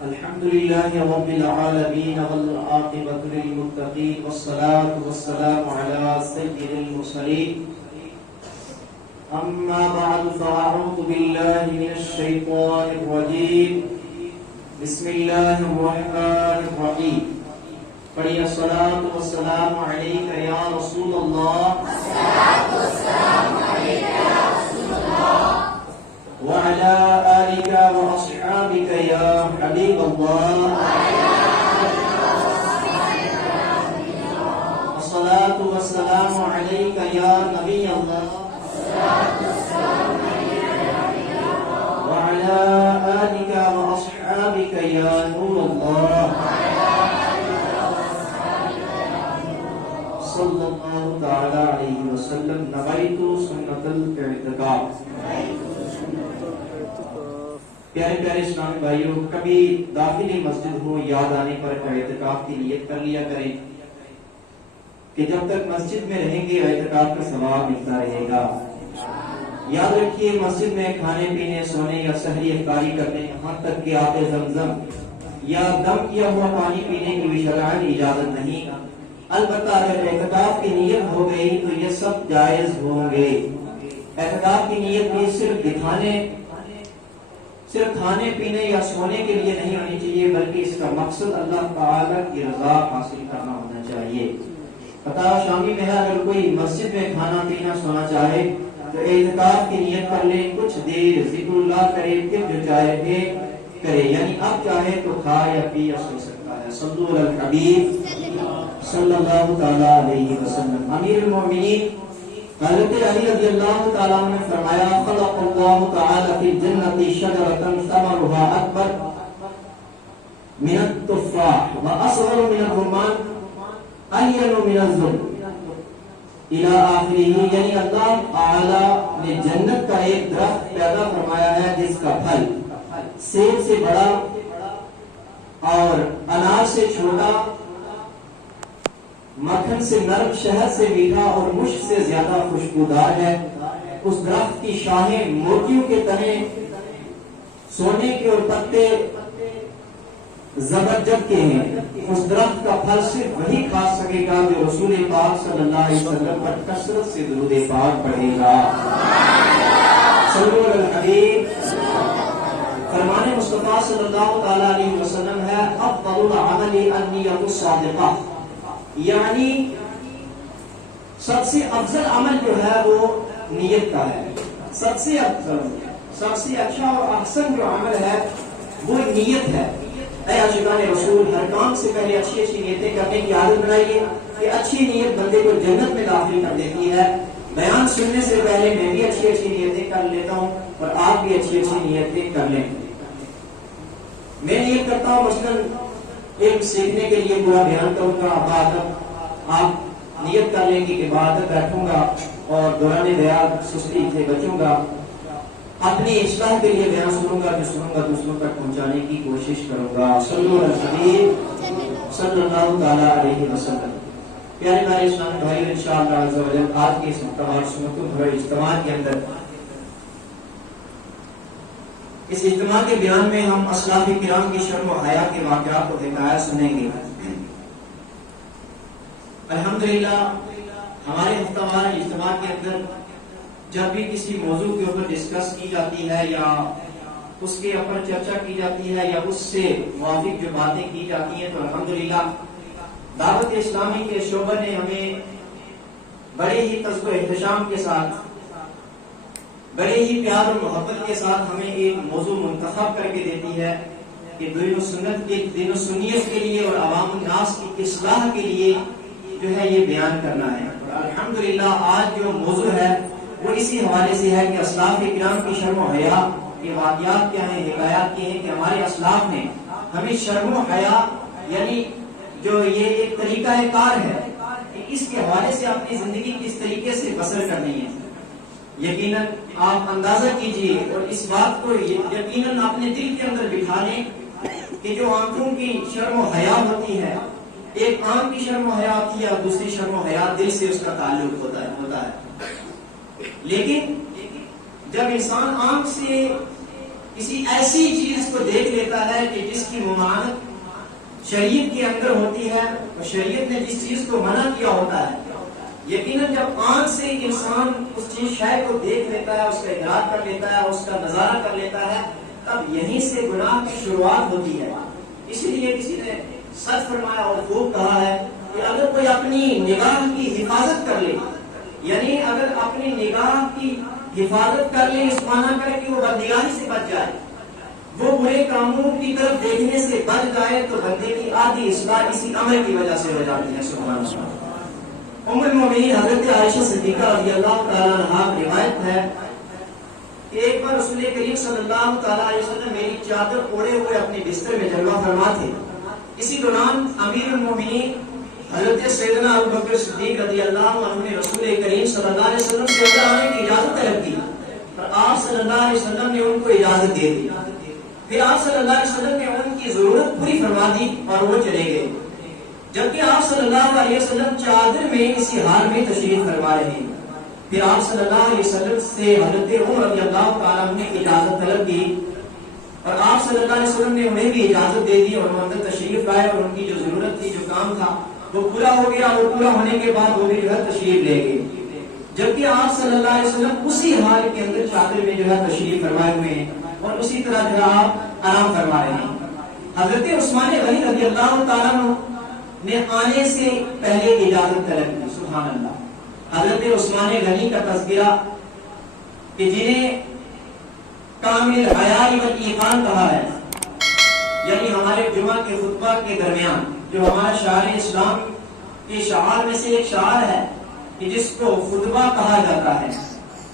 الحمد لله رب العالمين والعاقبة للمتقين والصلاة والسلام على سيد المرسلين أما بعد فأعوذ بالله من الشيطان الرجيم بسم الله الرحمن الرحيم پڑھیے الصلاة والسلام عليك يا رسول الله الصلاة والسلام عليك يا رسول الله وعلى آلك وأصحابك يا حبيب الله الصلاة والسلام عليك يا نبي الله وعلى آلك وأصحابك يا نور الله صلى الله تعالى عليه وسلم نويت سنة الاعتكاف. پیارے پیارے اسلامی بھائیوں، کبھی داخلی مسجد ہو یاد آنے پر اعتکاف کی نیت کر لیا کریں کہ جب تک مسجد میں رہیں گے اعتکاف کا ثواب ملتا رہے گا. یاد رکھیے مسجد میں کھانے پینے، سونے یا سحری افطاری کرنے، یہاں تک کہ آب زمزم یا دم کیا ہوا پانی پینے کی بھی شرعاً اجازت نہیں. البتہ اگر اعتکاف کی نیت ہو گئی تو یہ سب جائز ہوں گے. اعتکاف کی نیت بھی صرف کھانے پینے یا سونے کے لیے نہیں ہونی چاہیے، بلکہ اس کا مقصد اللہ تعالی کی رضا حاصل کرنا ہونا چاہیے. پتہ شامی میں ہے، اگر کوئی مسجد میں کھانا پینا سونا چاہے تو اعتکاف کی نیت کر لے، کچھ دیر ذکر اللہ کرے، پھر جو چاہے کرے، یعنی اب چاہے تو کھا یا پی یا سو سکتا ہے. صلو علی الحبیب صلی اللہ تعالی علیہ وسلم. امیر المومنین حضرت علی رضی اللہ تعالیٰ عنہ نے فرمایا: خلق اللہ تعالی فی الجنت شجرۃ ثمرها اکبر من التفاح واصغر من الرمان الین من الزبر الی آخرہ. یعنی اللہ تعالی نے جنت کا ایک درخت پیدا فرمایا ہے جس کا پھل سیب سے بڑا اور انار سے چھوٹا، مکھن سے نرم، شہد سے میٹھا اور مشک سے زیادہ خوشبودار ہے. اس درخت کی شاخیں موتیوں کے تنے، سونے کے اور پتے زبرجد کے ہیں. اس درخت کا پھل صرف وہی کھا سکے گا جو رسول پاک صلی اللہ علیہ وسلم پر کثرت سے درود پاک پڑھے گا. صلو علی الحبیب. فرمان مصطفیٰ صلی اللہ تعالی علیہ وسلم ہے: افضل العمل النیۃ الصادقہ، یعنی سب سے افضل عمل جو ہے وہ نیت کا ہے. سب سے اچھا اور احسن جو عمل ہے وہ نیت ہے. اے عاشقان رسول، ہر کام سے پہلے اچھی نیتیں کرنے کی عادت بنائیے کہ اچھی نیت بندے کو جنت میں داخل کر دیتی ہے. بیان سننے سے پہلے میں بھی اچھی نیتیں کر لیتا ہوں اور آپ بھی اچھی نیتیں کر لیں. میں نیت کرتا ہوں مثلاً علم سیکھنے کے لیے پورا بیان کروں گا، بعد آپ نیت کر لیں گے کہ بعد بیٹھوں گا اور دوران بیان سستی سے بچوں گا. اپنی اصلاح کے لیے بیان سنوں گا، جو سنوں گا دوسروں تک پہنچانے کی کوشش کروں گا. صلو علی الحبیب صلی اللہ تعالی علیہ وسلم. پیارے پیارے اسلامی بھائی، انشاءاللہ عز و جل آج کے اس مقتبل سنتوں بھرے اجتماع کے اندر، اس اجتماع کے بیان میں ہم اسلاف کرام کی شرم و حیا کے واقعات و حکایات سنیں گے. الحمدللہ ہمارے مختار اجتماع کے اندر جب بھی کسی موضوع کے اوپر ڈسکس کی جاتی ہے یا اس کے اوپر چرچا کی جاتی ہے یا اس سے موافق جو باتیں کی جاتی ہیں تو الحمدللہ دعوت اسلامی کے شعبہ نے ہمیں بڑے ہی تذکر و احتشام کے ساتھ، بڑے ہی پیار اور محبت کے ساتھ ہمیں ایک موضوع منتخب کر کے دیتی ہے کہ دین و سنیت کے لیے اور عوام الناس کی اصلاح کے لیے جو ہے یہ بیان کرنا ہے. اور الحمدللہ آج جو موضوع ہے وہ اسی حوالے سے ہے کہ اسلاف کرام کی شرم و حیا کے واقعات کیا ہیں، حکایات کیا ہیں کہ ہمارے اسلاف نے ہمیں شرم و حیا یعنی جو یہ ایک طریقہ کار ہے کہ اس کے حوالے سے اپنی زندگی کس طریقے سے بسر کرنی ہے. یقیناً آپ اندازہ کیجئے اور اس بات کو یقیناً اپنے دل کے اندر بٹھا لیں کہ جو آنکھوں کی شرم و حیا ہوتی ہے، ایک آنکھ کی شرم و حیا ہوتی ہے اور دوسری شرم و حیا دل سے اس کا تعلق ہوتا ہے. لیکن جب انسان آنکھ سے کسی ایسی چیز کو دیکھ لیتا ہے کہ جس کی ممانعت شریعت کے اندر ہوتی ہے اور شریعت نے جس چیز کو منع کیا ہوتا ہے، یقیناً جب آنکھ سے انسان اس چیز شے کو دیکھ لیتا ہے، اس کا ادراک کر لیتا ہے، اس کا نظارہ کر لیتا ہے، تب یہیں سے گناہ کی شروعات ہوتی ہے۔ اسی لیے کسی نے سچ فرمایا اور خوب کہا ہے کہ اگر کوئی اپنی نگاہ کی حفاظت کر لے، یعنی اگر اپنی نگاہ کی حفاظت کر لے، اس معنی کر کہ وہ بدنگاہی سے بچ جائے، وہ برے کاموں کی طرف دیکھنے سے بچ جائے، تو بندے کی آدھی اصلاح اسی عمل کی وجہ سے ہو جاتی ہے۔ سبحان اللہ۔ ام المومنین حضرت عائشہ صدیقہ رضی اللہ تعالیٰ عنہا روایت ہے کہ ایک بار رسول کریم صلی اللہ تعالیٰ علیہ وسلم میری چادر اوڑھے ہوئے اپنے بستر میں جلوہ فرما تھے۔ اسی دوران امیر المومنین حضرت سیدنا ابوبکر صدیق رضی اللہ عنہ نے رسول کریم صلی اللہ علیہ وسلم سے اندر آنے کی اجازت طلب کی، اور آپ صلی اللہ علیہ وسلم نے ان کو اجازت دے دی۔ پھر آپ صلی اللہ علیہ وسلم نے ان کی ضرورت پوری فرما دی اور وہ چلے گئے، جبکہ آپ صلی اللہ علیہ وسلم چادر میں اسی حال میں تشریف فرما رہے ہیں۔ پھر آپ صلی اللہ علیہ وسلم سے حضرت عمر رضی اللہ تعالیٰ عنہ نے اجازت طلب کی، اور آپ صلی اللہ علیہ وسلم نے انہیں بھی اجازت دے دی، اور وہ اندر تشریف لائے، اور ان کی جو ضرورت تھی، جو کام تھا، وہ پورا ہو گیا۔ وہ پورا ہونے کے بعد وہ بھی جو ہے تشریف لے گئے، جبکہ آپ صلی اللہ علیہ وسلم اسی حال کے اندر چادر میں جو ہے تشریف فرمائے ہوئے ہیں، اور اسی طرح جو ہے آپ آرام فرما رہے ہیں۔ حضرت عثمان غنی رضی اللہ تعالیٰ عنہ نے آنے سے پہلے اجازت طلب کی۔ سبحان اللہ۔ حضرت عثمان غنی کا تذکرہ کہ جنہیں کامل حیا والایقان کہا ہے، یعنی ہمارے جمعہ کے خطبہ کے درمیان جو ہمارا شعار اسلام کے شعار میں سے ایک شعار ہے کہ جس کو خطبہ کہا جاتا ہے،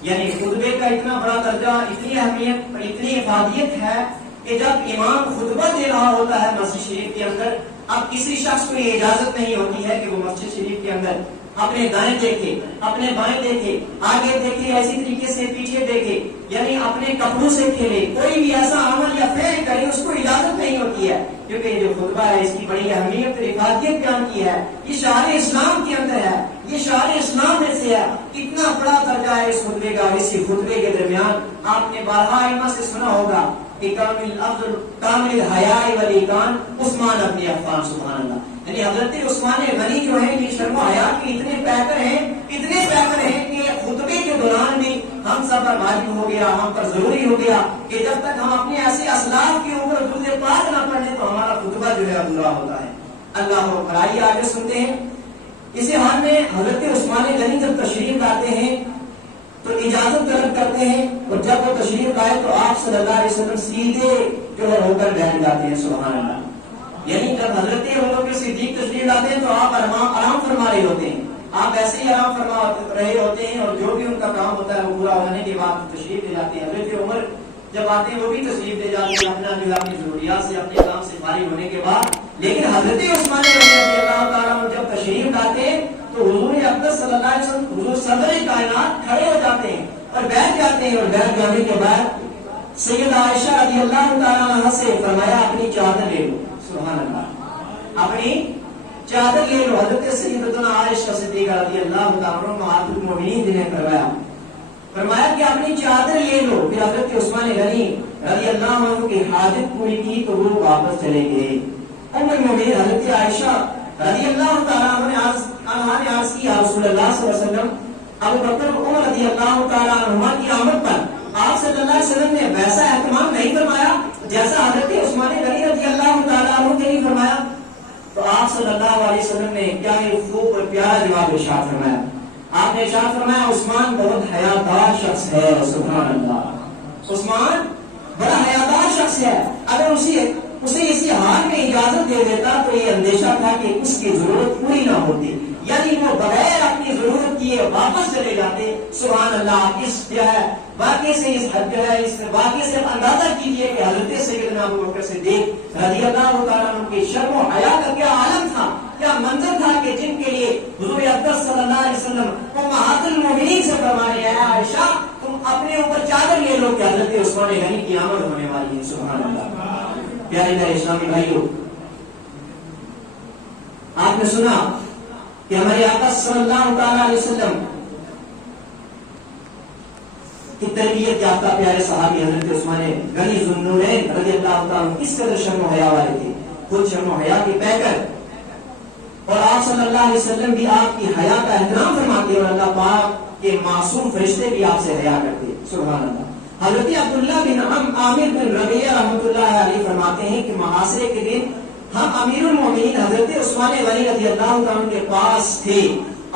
یعنی خطبے کا اتنا بڑا درجہ، اتنی اہمیت، اتنی افادیت ہے کہ جب امام خطبہ دے رہا ہوتا ہے مسجد شریف کے اندر، اب کسی شخص کو یہ اجازت نہیں ہوتی ہے کہ وہ مسجد شریف کے اندر اپنے دائیں دیکھے، اپنے بائیں دیکھے، آگے دیکھے، ایسی طریقے سے پیچھے دیکھے، یعنی اپنے کپڑوں سے کھیلے، کوئی بھی ایسا عمل یا فعل کرے، اس کو اجازت نہیں ہوتی ہے، کیونکہ یہ جو خطبہ ہے اس کی بڑی اہمیت اور افادیت بیان کی ہے، یہ شعار اسلام کے اندر ہے، یہ شعار اسلام میں سے ہے۔ کتنا بڑا درجہ ہے اس خطبے کا، اور اسی خطبے کے درمیان آپ نے بارہا ائمہ سے سنا ہوگا کہ کامل حیا والایقان عثمان ابن عفان۔ سبحان اللہ۔ یعنی حضرت عثمان غنی جو ہے یہ شرم و حیا کے اتنے پیکر ہیں کہ خطبے کے دوران بھی ہم سب پر واجب ہو گیا، ہم پر ضروری ہو گیا کہ جب تک ہم اپنے ایسے اسلاف کے اوپر درود پاک نہ پڑھ لیں تو ہمارا خطبہ جو ہے ادھورا ہوتا ہے۔ اللہ اکبر۔ آئیے آگے سنتے ہیں۔ اسی حال میں حضرت عثمان غنی جب تشریف لاتے ہیں تو اجازت طلب کرتے ہیں، اور جب وہ تشریف لائے تو آپ صلی اللہ علیہ وسلم سیدھے جو ہے ہو کر بیٹھ جاتے ہیں۔ سبحان اللہ۔ یعنی جب حضرت عمر صدیق تشریف لاتے ہیں تو آپ آرام فرما رہے ہوتے ہیں، آپ ایسے ہی آرام فرما رہے ہوتے ہیں، اور جو بھی ان کا کام ہوتا ہے وہ پورا ہونے کے بعد تشریف لے جاتے ہیں۔ حضرت عمر جب آتے ہیں وہ بھی تشریف لے جاتے ہیں اپنا جو ہے اپنی ضروریات سے، اپنے کام سے فارغ ہونے کے بعد۔ لیکن حضرت عثمان رضی اللہ تعالیٰ عنہ جب تشریف لاتے ہیں تو حضور اقدس صلی اللہ علیہ وسلم، حضور صدر کائنات، کھڑے ہو جاتے ہیں اور بیٹھ جاتے ہیں، اور بیٹھ جانے کے بعد سیدہ عائشہ رضی اللہ تعالیٰ عنہ سے فرمایا اپنی چادر لے لو۔ سبحان اللہ۔ اپنی چادر لے لو۔ حضرت سیدتنا عائشہ صدیقہ رضی اللہ تعالیٰ عنہ امہات المؤمنین نے فرمایا کہ اپنی چادر لے لو۔ پھر حضرت عثمان غنی رضی اللہ عنہ کی حاجت پوری کی تو وہ واپس چلے گئے۔ ام المؤمنین حضرت عائشہ رضی اللہ تعالیٰ عنہ نے عرض کی، یا رسول اللہ صلی اللہ علیہ وسلم، ابو بکر عمر رضی اللہ تعالیٰ عنہما کی آمد پر آپ صلی اللہ علیہ وسلم نے ویسا اہتمام نہیں فرمایا جیسا حضرت عثمان غنی رضی اللہ تعالیٰ عنہ کے لیے فرمایا؟ تو آپ صلی اللہ علیہ وسلم نے کیا یہ خوب اور پیارا جواب ارشاد فرمایا۔ آپ نے ارشاد فرمایا عثمان بہت حیادار شخص ہے۔ سبحان اللہ۔ عثمان بڑا حیادار شخص ہے، اگر اسے اسی حال میں اجازت دے دیتا تو یہ اندیشہ تھا کہ اس کی ضرورت پوری نہ ہوتی، یعنی وہ بغیر اپنی ضرورت کیے واپس چلے جاتے۔ سبحان اللہ۔ اس جو ہے واقعے سے اس واقعے سے اندازہ کیجئے کہ حضرت سیدنا ابو بکر صدیق رضی اللہ تعالیٰ عنہ کی شرم و حیا کا کیا عالم تھا، کیا منظر تھا کہ جن کے لیے حضور اقدس صلی اللہ علیہ وسلم امہات المؤمنین سے فرمانے آیا، عائشہ تم اپنے اوپر چادر لے لو کہ حضرت عثمان غنی کی آمد ہونے والی ہے۔ سبحان اللہ۔ پیارے میرے اسلامی بھائیوں، آپ نے سنا کہ ہمارے آقا صلی اللہ تعالیٰ علیہ وسلم کہ تربیت یافتہ پیارے صحابی حضرت عثمان غنی ذو النورین رضی اللہ تعالیٰ عنہ کس قدر شرم و حیا والے تھے، خود شرم و حیا کے پیکر، اور آپ صلی اللہ علیہ وسلم بھی آپ کی حیا کا احترام فرماتے اور اللہ پاک کے معصوم فرشتے بھی آپ سے حیا کرتے، سبحان اللہ۔ حضرت عبداللہ بن عامر بن ربیعہ رحمۃ اللہ علیہ فرماتے ہیں کہ محاصرے کے دن ہم امیر المومنین حضرت عثمان غنی رضی اللہ عنہ کے پاس تھے،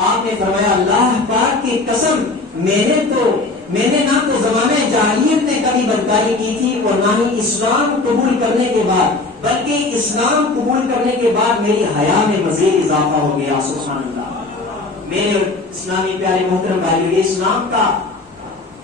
آپ نے فرمایا اللہ پاک کی قسم میں نے نہ تو زمانے جاہلیت میں کبھی بدکاری کی تھی اور نہ ہی اسلام قبول کرنے کے بعد، بلکہ اسلام قبول کرنے کے بعد میری حیا میں مزید اضافہ ہو گیا، سبحان اللہ۔ میرے اسلامی پیارے محترم بھائیو، یہ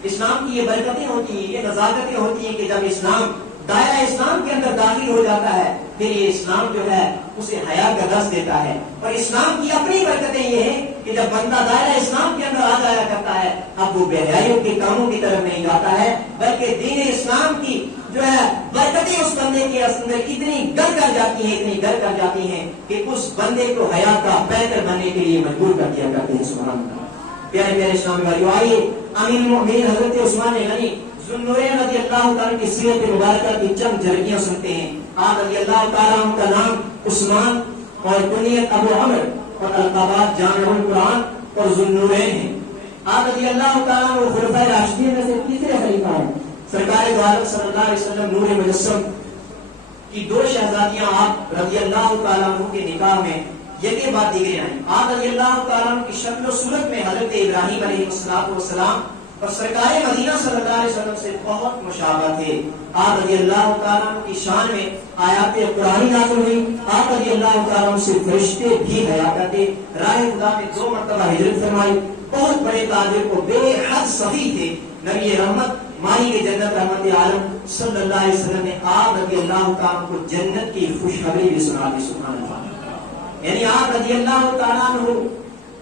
اسلام کی یہ برکتیں ہوتی ہیں، یہ نزاکتیں ہوتی ہیں کہ جب اسلام دائرہ اسلام کے اندر داخل ہو جاتا ہے پھر یہ اسلام جو ہے اسے حیا کا درس دیتا ہے، اور اسلام کی اپنی برکتیں یہ ہیں کہ جب بندہ دائرہ اسلام کے اندر آ جایا کرتا ہے اب وہ بے حیائیوں کے کاموں کی طرف نہیں جاتا ہے، بلکہ دین اسلام کی جو ہے برکتیں اس بندے کے اندر اتنی گر کر جاتی ہیں کہ اس بندے کو حیا کا بہتر بننے کے لیے مجبور کر دیا کرتے ہیں، سبحان اللہ۔ پیارے پیارے اسلامی بھائیو، آئیے امیر المؤمنین حضرت عثمان غنی ذو النورین رضی اللہ تعالیٰ کی سیرت مبارکہ کی چند جھلکیاں سنتے ہیں۔ آپ رضی اللہ تعالیٰ عنہ کا نام عثمان اور کنیت ابو عمر اور القابات جامع القرآن اور ذو النورین ہیں۔ آپ رضی اللہ تعالیٰ عنہ خلفائے راشدین میں سے تیسرے خلیفہ ہیں۔ سرکار دو عالم صلی اللہ علیہ وسلم نور مجسم کی دو شہزادیاں آپ رضی اللہ تعالیٰ عنہ کے نکاح میں یکے بعد دیگرے آئیں۔ آپ رضی اللہ تعالیٰ عنہ کی شکل و صورت میں حضرت ابراہیم علیہ السلام اور سرکار مدینہ صلی اللہ علیہ وسلم سے بہت مشابہ تھے۔ آپ رضی اللہ تعالیٰ عنہ کی شان میں آیات قرآنی نازل ہوئی، آپ رضی اللہ تعالیٰ عنہ سے فرشتے بھی حیا کرتے، راہ خدا میں 2 مرتبہ ہجرت فرمائی، بہت بڑے تاجر کو بے حد سخی تھے، نبی رحمت مالک جنت رحمت عالم صلی اللہ علیہ وسلم نے آپ رضی اللہ تعالیٰ عنہ کو جنت کی خوشخبری بھی سنا دی، سبحان اللہ۔ یعنی آپ رضی اللہ تعالیٰ عنہ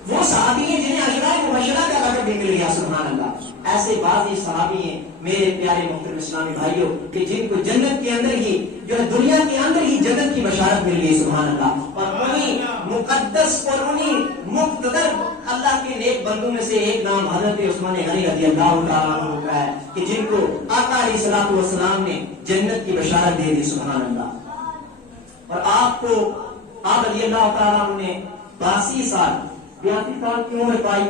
وہ صحابی ہیں جنہیں عشرہ مبشرہ کا لقب بھی مل گیا، سبحان اللہ۔ ایسے بعض صحابی ہیں میرے پیارے محترم اسلامی بھائیوں کہ جن کو جنت کے اندر ہی جو ہے دنیا کے اندر ہی جنت کی بشارت مل گئی، سبحان اللہ۔ اور انہی مقدس اور انہی مقتدر اللہ کے نیک بندوں میں سے ایک نام حضرت عثمان غنی رضی اللہ تعالیٰ عنہ کا ہے کہ جن کو آقا علیہ الصلوۃ والسلام نے جنت کی بشارت دے دی، سبحان اللہ۔ اور آپ رضی اللہ تعالیٰ عنہ نے 82 سال کی عمر پائی،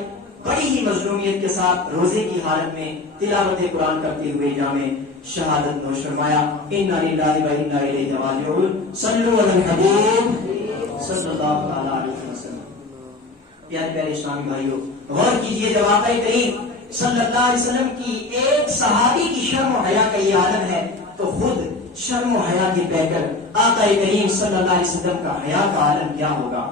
بڑی ہی مظلومیت کے ساتھ روزے کی حالت میں تلاوت قرآن کرتے ہوئے جامع شہادت نوش فرمایا۔ انا للہ و انا الیہ راجعون، صلوا علی الحبیب صلی اللہ علیہ وسلم۔ پیارے پیارے اسلامی بھائیوں، غور کیجئے جب آقا کریم صلی اللہ علیہ وسلم کی ایک صحابی کی شرم و حیا کا یہ عالم ہے تو خود شرم و حیا کے پیکر آقا کریم صلی اللہ علیہ وسلم کا حیا کا عالم کیا ہوگا۔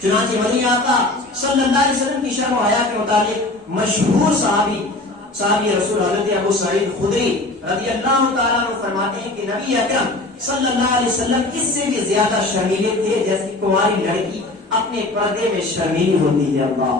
چنانچہ مدینہ آقا صلی اللہ علیہ وسلم کی شرم و حیا کے متعلق مشہور صحابی رسول حضرت ابو سعید خدری رضی اللہ تعالیٰ عنہ فرماتے ہیں کہ نبی اکرم صلی اللہ علیہ وسلم اس سے بھی زیادہ شرمیلے تھے جیسے کنواری لڑکی اپنے پردے میں شرمیلی ہوتی ہے۔ اللہ